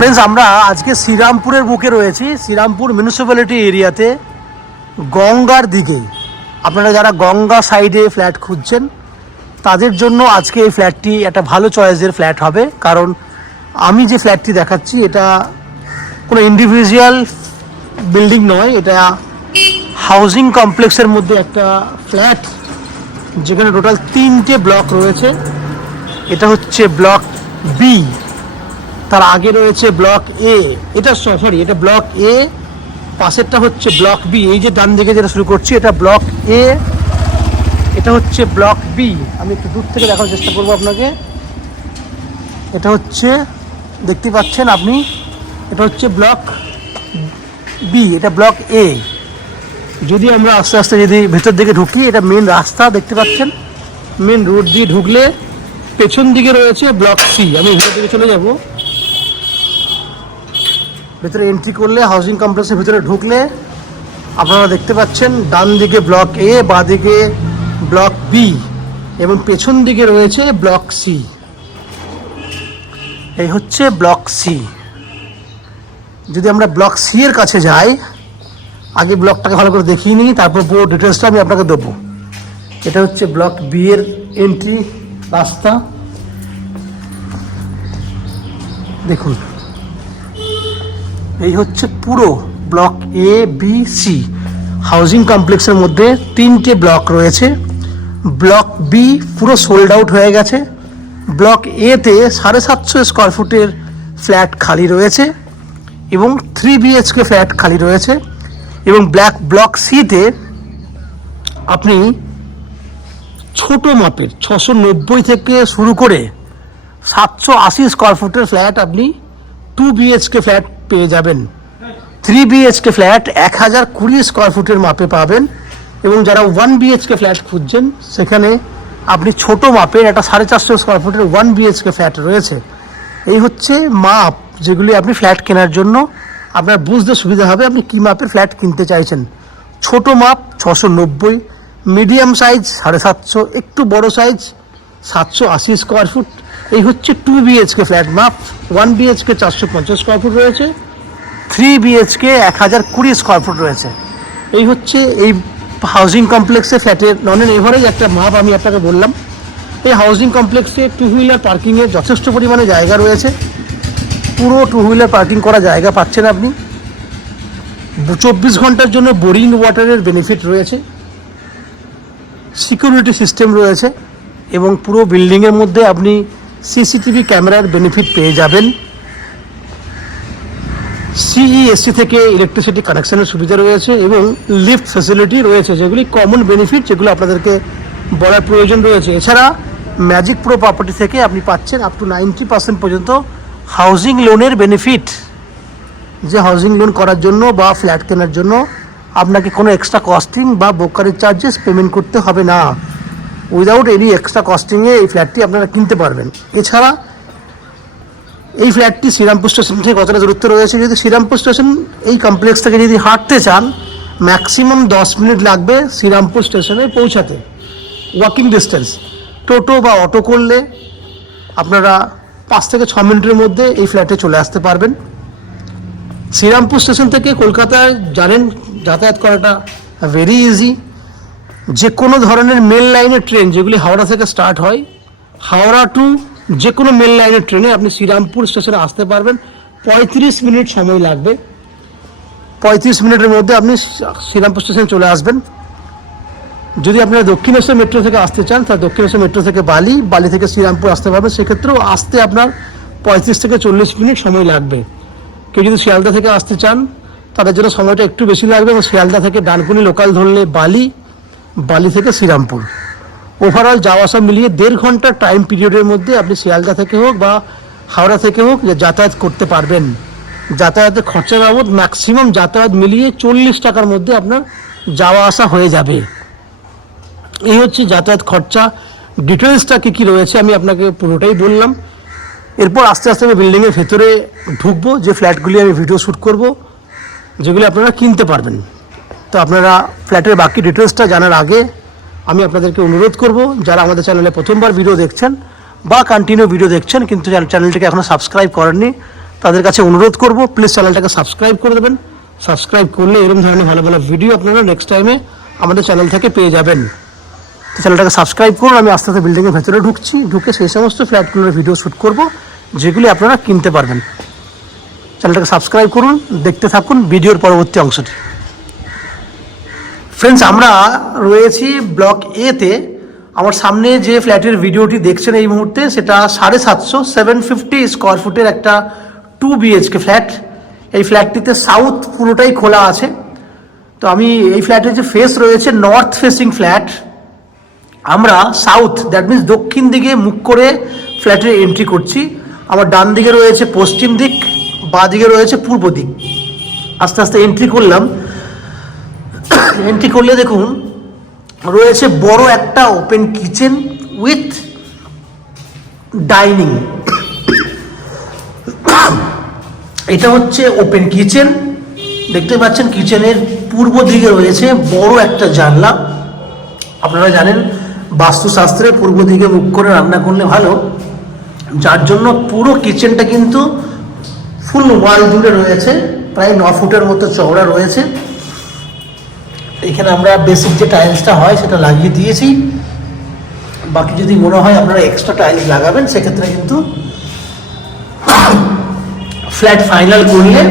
Friends, আমরা আজকে শ্রীরামপুরের বুকে রয়েছি। শ্রীরামপুর মিউনিসিপ্যালিটি এরিয়াতে গঙ্গার দিকে আপনারা যারা গঙ্গা সাইডে ফ্ল্যাট খুঁজছেন তাদের জন্য আজকে এই ফ্ল্যাটটি একটা ভালো চয়েসের ফ্ল্যাট হবে। কারণ আমি যে ফ্ল্যাটটি দেখাচ্ছি এটা কোনো ইন্ডিভিজুয়াল বিল্ডিং নয়, এটা হাউজিং কমপ্লেক্সের মধ্যে একটা ফ্ল্যাট, যেখানে টোটাল 3টে ব্লক রয়েছে। এটা হচ্ছে ব্লক বি, তার আগে রয়েছে ব্লক এ, এটা এটা ব্লক এ, পাশেরটা হচ্ছে ব্লক বি। এই যে ডান দিকে যেটা শুরু করছি এটা ব্লক এ, এটা হচ্ছে ব্লক বি। আমি একটু দূর থেকে দেখার চেষ্টা করবো আপনাকে। এটা হচ্ছে, দেখতে পাচ্ছেন আপনি, এটা হচ্ছে ব্লক বি, এটা ব্লক এ। যদি আমরা আস্তে আস্তে যদি ভেতর দিকে ঢুকি, এটা মেন রাস্তা দেখতে পাচ্ছেন, মেন রোড দিয়ে ঢুকলে পেছন দিকে রয়েছে ব্লক সি। আমি ভেতর দিকে চলে যাব। ভেতরে এন্ট্রি করলে, হাউজিং কমপ্লেক্সের ভিতরে ঢুকলে আপনারা দেখতে পাচ্ছেন ডান দিকে ব্লক এ, বাঁ দিকে ব্লক বি এবং পেছন দিকে রয়েছে ব্লক সি। এই হচ্ছে ব্লক সি। যদি আমরা ব্লক সি এর কাছে যাই, আগে ব্লকটাকে ভালো করে দেখিয়ে নিই, তারপর পুরো ডিটেলসটা আমি আপনাকে দেবো। এটা হচ্ছে ব্লক বি এর এন্ট্রি রাস্তা। দেখুন, এই হচ্ছে পুরো block A, B, C housing কমপ্লেক্সের মধ্যে 3টে ব্লক রয়েছে। ব্লক বি পুরো সোল্ড আউট হয়ে গেছে। ব্লক এতে 750 স্কোয়ার ফুটের ফ্ল্যাট খালি রয়েছে এবং 3 BHK ফ্ল্যাট খালি রয়েছে। এবং ব্লক সিতে আপনি ছোট মাপের 690 থেকে শুরু করে 780 স্কোয়ার ফুটের ফ্ল্যাট আপনি 2 BHK ফ্ল্যাট পেয়ে যাবেন। 3 BHK ফ্ল্যাট 1020 স্কোয়ার ফুটের মাপে পাবেন। এবং যারা 1 BHK ফ্ল্যাট খুঁজছেন, সেখানে আপনি ছোট মাপের একটা 450 স্কোয়ার ফুটের 1 BHK ফ্ল্যাট রয়েছে। এই হচ্ছে মাপ, যেগুলি আপনি ফ্ল্যাট কেনার জন্য আপনার বুঝতে সুবিধা হবে আপনি কী মাপের ফ্ল্যাট কিনতে চাইছেন। ছোট মাপ 690, মিডিয়াম সাইজ 750, একটু বড় সাইজ 780 স্কোয়ার ফুট। এই হচ্ছে 2 BHK ফ্ল্যাট মাপ। 1 BHK 450 স্কোয়ার ফুট রয়েছে, 3 BHK 1020 স্কোয়ার ফুট রয়েছে। এই হচ্ছে এই হাউজিং কমপ্লেক্সে ফ্ল্যাটের নন অ্যান এভারেজ একটা মাপ আমি আপনাকে বললাম। এই হাউজিং কমপ্লেক্সে 2 হুইলার পার্কিংয়ের যথেষ্ট পরিমাণে জায়গা রয়েছে। পুরো 2 হুইলার পার্কিং করা জায়গা পাচ্ছেন আপনি। 24 ঘন্টার জন্য বোরিং ওয়াটারের বেনিফিট রয়েছে, সিকিউরিটি সিস্টেম রয়েছে এবং পুরো বিল্ডিংয়ের মধ্যে আপনি CCTV ক্যামেরার বেনিফিট পেয়ে যাবেন। CESC থেকে ইলেকট্রিসিটি কানেকশনের সুবিধা রয়েছে এবং লিফট ফ্যাসিলিটি রয়েছে, যেগুলি কমন বেনিফিট, যেগুলো আপনাদেরকে বলার প্রয়োজন রয়েছে। এছাড়া ম্যাজিক প্রো প্রপার্টি থেকে আপনি পাচ্ছেন আপ টু 90% পর্যন্ত হাউজিং লোনের বেনিফিট। যে হাউজিং লোন করার জন্য বা ফ্ল্যাট কেনার জন্য আপনাকে কোনো এক্সট্রা কস্টিং বা ব্রোকারেজ চার্জেস পেমেন্ট করতে হবে না। উইদাউট এনি এক্সট্রা কস্টিংয়ে এই ফ্ল্যাটটি আপনারা কিনতে পারবেন। এছাড়া এই ফ্ল্যাটটি শ্রীরামপুর স্টেশন থেকে কতটা দূরত্ব রয়েছে, যদি শ্রীরামপুর স্টেশন এই কমপ্লেক্স থেকে যদি হাঁটতে চান, ম্যাক্সিমাম 10 মিনিট লাগবে শ্রীরামপুর স্টেশনে পৌঁছাতে, ওয়াকিং ডিস্টেন্স। টোটো বা অটো করলে আপনারা 5 থেকে 6 মিনিটের মধ্যে এই ফ্ল্যাটে চলে আসতে পারবেন। শ্রীরামপুর স্টেশন থেকে কলকাতায় জানেন যাতায়াত করাটা ভেরি ইজি। যে কোনো ধরনের মেল লাইনের ট্রেন, যেগুলি হাওড়া থেকে স্টার্ট হয়, হাওড়া টু যে কোনো মেল লাইনের ট্রেনে আপনি শ্রীরামপুর স্টেশনে আসতে পারবেন। 35 মিনিট সময় লাগবে। 35 মিনিটের মধ্যে আপনি শ্রীরামপুর স্টেশনে চলে আসবেন। যদি আপনারা দক্ষিণেশ্বর মেট্রো থেকে আসতে চান, তাহলে দক্ষিণেশ্বর মেট্রো থেকে বালি থেকে শ্রীরামপুর আসতে পারবেন। সেক্ষেত্রেও আসতে আপনার 35 থেকে 40 মিনিট সময় লাগবে। কেউ যদি শিয়ালদা থেকে আসতে চান, তাদের জন্য সময়টা একটু বেশি লাগবে এবং শিয়ালদা থেকে ডানকুনি লোকাল ধরলে বালি থেকে শ্রীরামপুর, ওভারঅল যাওয়া আসা মিলিয়ে 1.5 ঘন্টার টাইম পিরিয়ডের মধ্যে আপনি শিয়ালদা থেকে হোক বা হাওড়া থেকে হোক যাতায়াত করতে পারবেন। যাতায়াতের খরচা বাবদ ম্যাক্সিমাম যাতায়াত মিলিয়ে 40 টাকার মধ্যে আপনার যাওয়া আসা হয়ে যাবে। এই হচ্ছে যাতায়াত খরচা। ডিটেলসটা কী রয়েছে আমি আপনাকে পুরোটাই বললাম। এরপর আস্তে আস্তে আমি বিল্ডিংয়ের ভেতরে ঢুকবো, যে ফ্ল্যাটগুলি আমি ভিডিও শ্যুট করব, যেগুলি আপনারা কিনতে পারবেন। তো আপনারা ফ্ল্যাটের বাকি ডিটেলসটা জানার আগে আমি আপনাদেরকে অনুরোধ করব, যারা আমাদের চ্যানেলে প্রথমবার ভিডিও দেখছেন বা কন্টিনিউ ভিডিও দেখছেন কিন্তু চ্যানেলটিকে এখনও সাবস্ক্রাইব করেননি, তাদের কাছে অনুরোধ করব প্লিজ চ্যানেলটাকে সাবস্ক্রাইব করে দেবেন। সাবস্ক্রাইব করলে এরকম ধরনের ভালো ভালো ভিডিও আপনারা নেক্সট টাইমে আমাদের চ্যানেল থেকে পেয়ে যাবেন। তো চ্যানেলটাকে সাবস্ক্রাইব করুন। আমি আস্তে আস্তে বিল্ডিংয়ের ভেতরে ঢুকছি, ঢুকে সেই সমস্ত ফ্ল্যাটগুলোর ভিডিও শ্যুট করব যেগুলি আপনারা কিনতে পারবেন। চ্যানেলটাকে সাবস্ক্রাইব করুন, দেখতে থাকুন ভিডিওর পরবর্তী অংশটি। ফ্রেন্ডস, আমরা রয়েছি ব্লক এতে। আমার সামনে যে ফ্ল্যাটের ভিডিওটি দেখছেন এই মুহূর্তে, সেটা 750 স্কোয়ার ফুটের একটা 2 BHK ফ্ল্যাট। এই ফ্ল্যাটটিতে সাউথ পুরোটাই খোলা আছে। তো আমি এই ফ্ল্যাটের যে ফেস রয়েছে নর্থ ফেসিং ফ্ল্যাট, আমরা সাউথ দ্যাট মিনস দক্ষিণ দিকে মুখ করে ফ্ল্যাটের এন্ট্রি করছি। আমার ডান দিকে রয়েছে পশ্চিম দিক, বাঁ দিকে রয়েছে পূর্ব দিক। আস্তে আস্তে এন্ট্রি করলাম। এন্ট্রি করলে দেখুন রয়েছে বড় একটা ওপেন কিচেন উইথ ডাইনিং। এটা হচ্ছে ওপেন কিচেন, দেখতে পাচ্ছেন। কিচেনের পূর্ব দিকে রয়েছে বড় একটা জানলা। আপনারা জানেন বাস্তুশাস্ত্রে পূর্ব দিকে মুখ করে রান্না করলে ভালো, যার জন্য পুরো কিচেনটা কিন্তু ফুল ওয়াল জুড়ে রয়েছে, প্রায় 9 ফুটের মতো চওড়া রয়েছে। এখানে আমরা বেসিক যে টাইলসটা হয় সেটা লাগিয়ে দিয়েছি। বাকি যদি মনে হয় আপনারা এক্সট্রা টাইলস লাগাবেন, সেক্ষেত্রে কিন্তু ফ্ল্যাট ফাইনাল করলে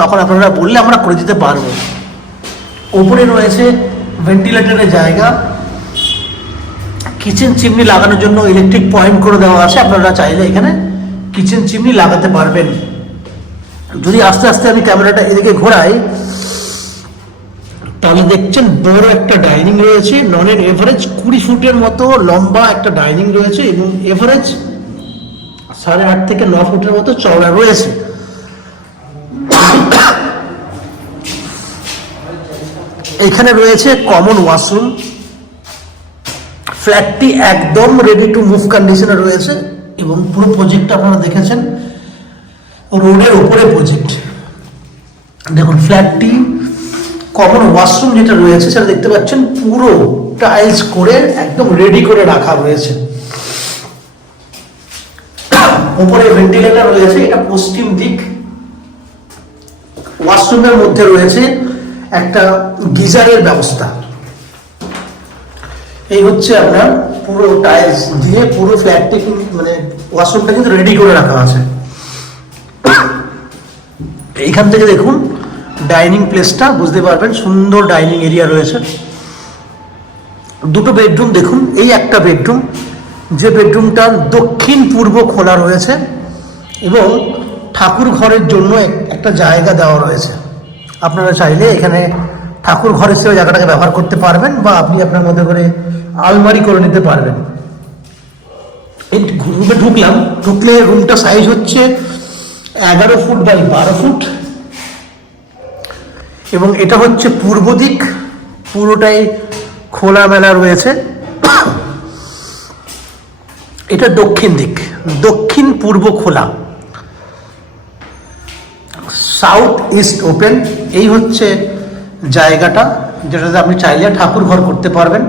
তখন আপনারা বললে আমরা করে দিতে পারবো। ওপরে রয়েছে ভেন্টিলেটরের জায়গা। কিচেন চিমনি লাগানোর জন্য ইলেকট্রিক পয়েন্ট করে দেওয়া আছে, আপনারা চাইলে এখানে কিচেন চিমনি লাগাতে পারবেন। যদি আস্তে আস্তে আমি ক্যামেরাটা এদিকে ঘোরাই, তাহলে দেখছেন বড় একটা ডাইনিং রয়েছে। ননের এভারেজ 20 ফুটের মতো লম্বা একটা ডাইনিং রয়েছে এবং এভারেজ 8.5 থেকে 9 ফুটের মতো চওড়া রয়েছে। এখানে রয়েছে কমন ওয়াশরুম। ফ্ল্যাটটি একদম রেডি টু মুভ কন্ডিশনে রয়েছে এবং পুরো প্রজেক্টটা আপনারা দেখেছেন, রোডের উপরে প্রজেক্ট। দেখুন ফ্ল্যাটটি কমন ওয়াশরুম যেটা রয়েছে সেটা দেখতে পাচ্ছেন পুরো টাইলস করে একদম রেডি করে রাখা রয়েছে। উপরে ভেন্টিলেটর রয়েছে, এটা পশ্চিম দিক। ওয়াশরুমের মধ্যে রয়েছে একটা গিজারের ব্যবস্থা। এই হচ্ছে আপনার পুরো টাইলস দিয়ে পুরো ফ্ল্যাটটি মানে ওয়াশরুমটা কিন্তু রেডি করে রাখা আছে। এইখান থেকে দেখুন ডাইনিং প্লেসটা বুঝতে পারবেন, সুন্দর ডাইনিং এরিয়া রয়েছে। দুটো বেডরুম দেখুন, এই একটা বেডরুম, যে বেডরুমটা দক্ষিণ পূর্ব খোলা রয়েছে এবং ঠাকুর ঘরের জন্য একটা জায়গা দেওয়া রয়েছে। আপনারা চাইলে এখানে ঠাকুর ঘর হিসেবে জায়গাটাকে ব্যবহার করতে পারবেন বা আপনি আপনার মধ্যে করে আলমারি করে নিতে পারবেন। এই রুমে ঢুকলে রুমটা সাইজ হচ্ছে 11 ফুট বাই 12 ফুট এবং এটা হচ্ছে পূর্ব দিক, পুরোটাই খোলামেলা রয়েছে। এটা দক্ষিণ দিক, দক্ষিণ পূর্ব খোলা, সাউথ ইস্ট ওপেন। এই হচ্ছে জায়গাটা যেটাতে আপনি চাইলে ঠাকুর ঘর করতে পারবেন।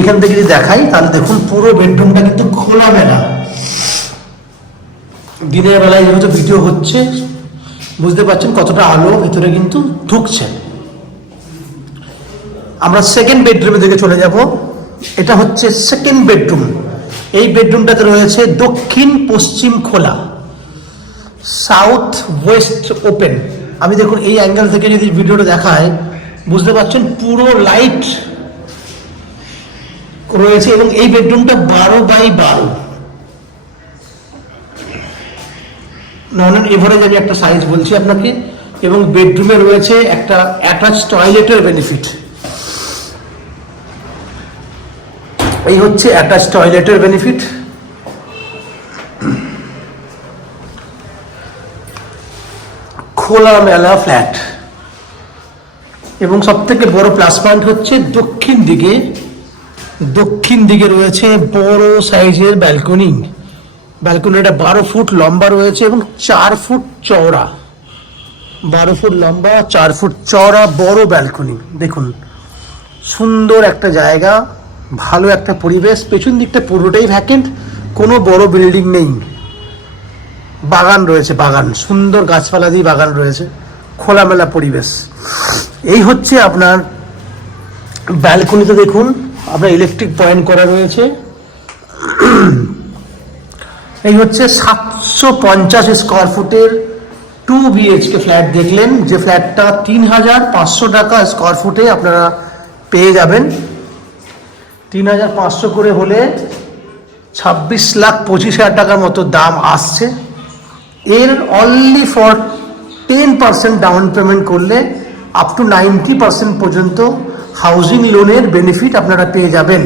এখান থেকে যদি দেখাই তাহলে দেখুন পুরো বেডরুমটা কিন্তু খোলামেলা। দিনের বেলায় যেহেতু ভিডিও হচ্ছে বুঝতে পারছেন কতটা আলো ভিতরে কিন্তু ঢুকছে। আমরা সেকেন্ড বেডরুমে দিকে চলে যাব। এটা হচ্ছে সেকেন্ড বেডরুম। এই বেডরুমটাতে রয়েছে দক্ষিণ পশ্চিম খোলা, সাউথ ওয়েস্ট ওপেন। আমি দেখুন এই অ্যাঙ্গেল থেকে যদি ভিডিওটা দেখায় বুঝতে পারছেন পুরো লাইট রয়েছে এবং এই বেডরুমটা 12 বাই 12। নন এভারেজ আমি একটা সাইজ বলছি আপনাকে। এবং বেডরুমে রয়েছে একটা অ্যাটাচ টয়লেটের বেনিফিট। এই হচ্ছে অ্যাটাচ টয়লেটের বেনিফিট। খোলামেলা ফ্ল্যাট এবং সব থেকে বড় প্লাস পয়েন্ট হচ্ছে দক্ষিণ দিকে রয়েছে বড় সাইজের ব্যালকনি। ব্যালকনিটা 12 ফুট লম্বা রয়েছে এবং 4 ফুট চওড়া। 12 ফুট লম্বা, 4 ফুট চওড়া বড় ব্যালকনি। দেখুন সুন্দর একটা জায়গা, ভালো একটা পরিবেশ। পেছন দিকটা পুরোটাই ভ্যাকেন্ট, কোনো বড় বিল্ডিং নেই, বাগান রয়েছে, বাগান সুন্দর গাছপালা দিয়ে বাগান রয়েছে, খোলামেলা পরিবেশ। এই হচ্ছে আপনার ব্যালকনিতে দেখুন আপনার ইলেকট্রিক পয়েন্ট করা রয়েছে। এই হচ্ছে 750 স্কোয়ার ফুটের 2 BHK ফ্ল্যাট দেখলেন, যে ফ্ল্যাটটা 3,500 টাকা স্কোয়ার ফুটে আপনারা পেয়ে যাবেন। 3,500 করে হলে 26,25,000 টাকার মতো দাম আসছে। এর অনলি ফর 10% ডাউন পেমেন্ট করলে আপ টু 90% পর্যন্ত হাউজিং লোনের বেনিফিট আপনারা পেয়ে যাবেন,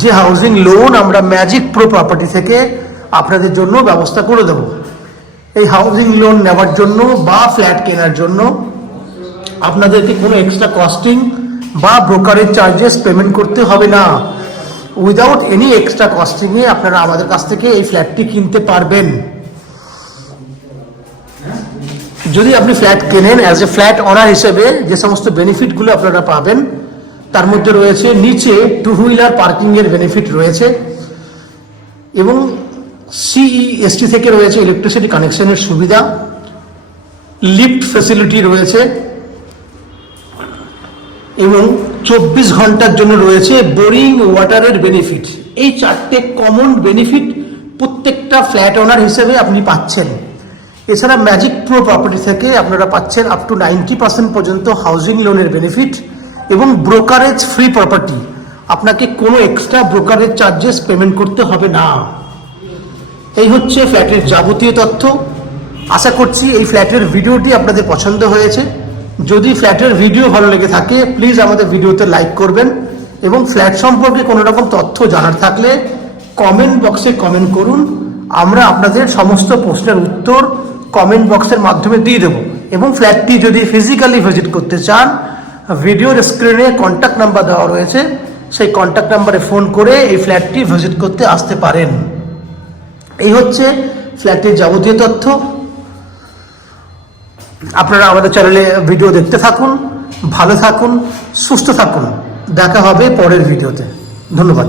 যে হাউজিং লোন আমরা ম্যাজিক প্রো প্রপার্টি থেকে আপনাদের জন্য ব্যবস্থা করে দেব। এই হাউজিং লোন নেওয়ার জন্য বা ফ্ল্যাট কেনার জন্য আপনাদেরকে কোনো এক্সট্রা কস্টিং বা ব্রোকারেজ চার্জেস পেমেন্ট করতে হবে না। উইদাউট এনি এক্সট্রা কস্টিংয়ে আপনারা আমাদের কাছ থেকে এই ফ্ল্যাটটি কিনতে পারবেন। যদি আপনি ফ্ল্যাট কেনেন অ্যাজ এ ফ্ল্যাট ওনার হিসেবে যে সমস্ত বেনিফিটগুলো আপনারা পাবেন তার মধ্যে রয়েছে নিচে 2 হুইলার পার্কিংয়ের বেনিফিট রয়েছে, এবং CEST থেকে রয়েছে ইলেকট্রিসিটি কানেকশনের সুবিধা, লিফট ফ্যাসিলিটি রয়েছে, এবং 24 ঘন্টার জন্য রয়েছে বোরিং ওয়াটারের বেনিফিট। এই 4টে কমন বেনিফিট প্রত্যেকটা ফ্ল্যাট ওনার হিসেবে আপনি পাচ্ছেন। এছাড়া ম্যাজিক প্রো প্রপার্টি থেকে আপনারা পাচ্ছেন আপ টু 90% পর্যন্ত হাউজিং লোনের বেনিফিট এবং ব্রোকারেজ ফ্রি প্রপার্টি। আপনাকে কোনো এক্সট্রা ব্রোকারেজ চার্জেস পেমেন্ট করতে হবে না। এই হচ্ছে ফ্ল্যাটের যাবতীয় তথ্য। আশা করছি এই ফ্ল্যাটের ভিডিওটি আপনাদের পছন্দ হয়েছে। যদি ফ্ল্যাটের ভিডিও ভালো লেগে থাকে প্লিজ আমাদের ভিডিওতে লাইক করবেন, এবং ফ্ল্যাট সম্পর্কে কোনো রকম তথ্য জানার থাকলে কমেন্ট বক্সে কমেন্ট করুন। আমরা আপনাদের সমস্ত প্রশ্নের উত্তর কমেন্ট বক্সের মাধ্যমে দিয়ে দেবো। এবং ফ্ল্যাটটি যদি ফিজিক্যালি ভিজিট করতে চান, ভিডিওর স্ক্রিনে কন্ট্যাক্ট নাম্বার দেওয়া রয়েছে, সেই কন্ট্যাক্ট নাম্বারে ফোন করে এই ফ্ল্যাটটি ভিজিট করতে আসতে পারেন। এই হচ্ছে ফ্ল্যাটের যাবতীয় তথ্য। আপনারা আমাদের চ্যানেলে ভিডিও দেখতে থাকুন, ভালো থাকুন, সুস্থ থাকুন। দেখা হবে পরের ভিডিওতে। ধন্যবাদ।